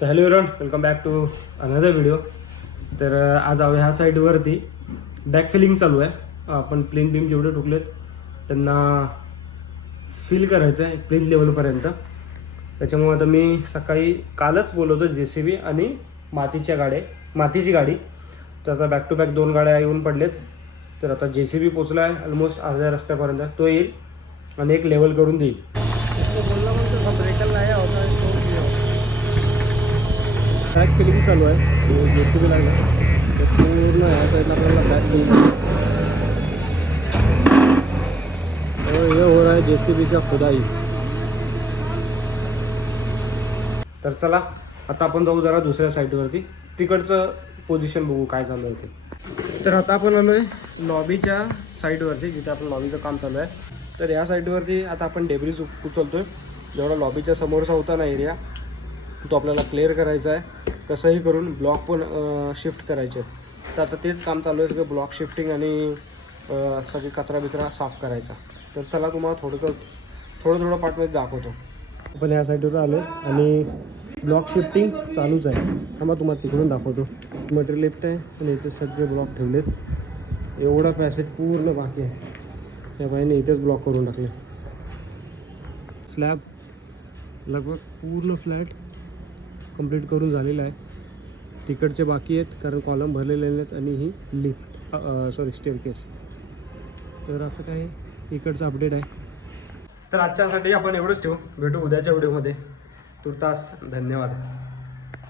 तर hello everyone, welcome back to another video. तर आज ह्या साईडवरती बॅक फिलिंग चालू आहे. आपण प्लेन बीम जेवढे ठोकलेत त्यांना फिल करायचं आहे प्लेन लेवलपर्यंत. त्याच्यामुळे आता मी सकाळी कालच बोलवतो JCB आणि मातीची गाडी. तर आता बॅक टू बॅक 2 गाड्या येऊन पडलेत. तर आता JCB पोचला आहे ऑलमोस्ट अर्ध्या रस्त्यापर्यंत. तो येईल आणि एक लेवल करून देईल. बॅक फिलिंग चालू आहे. JCB लागला तर पूर्ण ह्या साईडला आपल्याला बॅक फिलिंग. हे हो रहा है JCB का खुदाई. तर चला आता आपण जाऊ जरा दुसऱ्या साईडवरती, तिकडचं पोझिशन बघू काय चालू आहे ते. तर आता आपण आलो आहे लॉबीच्या साईडवरती, जिथे आपण लॉबीचं काम चालू आहे. तर या साईडवरती आता आपण डेब्रिज उचलतोय. जेवढा लॉबीच्या समोरचा होता ना एरिया, तो आपल्याला क्लिअर करायचा आहे. कसंही करून ब्लॉक पण शिफ्ट करायचे आहेत. तर आता तेच काम चालू आहे, सगळं ब्लॉक शिफ्टिंग आणि सगळे कचरा बिचरा साफ करायचा. तर चला तुम्हाला थोडं पार्टमध्ये दाखवतो. आपण या साईडवर आलो आणि ब्लॉक शिफ्टिंग चालूच आहे. थांबा तुम्हाला तिकडून दाखवतो. मटेरियल येत आहे आणि इथे सगळे ब्लॉक ठेवलेत. एवढा पॅसेज पूर्ण बाकी आहे. या बाईने इथेच ब्लॉक करून टाकले. स्लॅब लगभग पूर्ण फ्लॅट कंप्लीट करून झालेला आहे. तिकडचे बाकी आहेत कारण कॉलम भरलेले आहेत आणि ही लिफ्ट स्टेअरकेस. तर असं काय इकडचं अपडेट आहे. तर आजच्यासाठी आपण एवढंच ठेवू. भेटू उद्याच्या व्हिडिओमध्ये. तुर्तास धन्यवाद.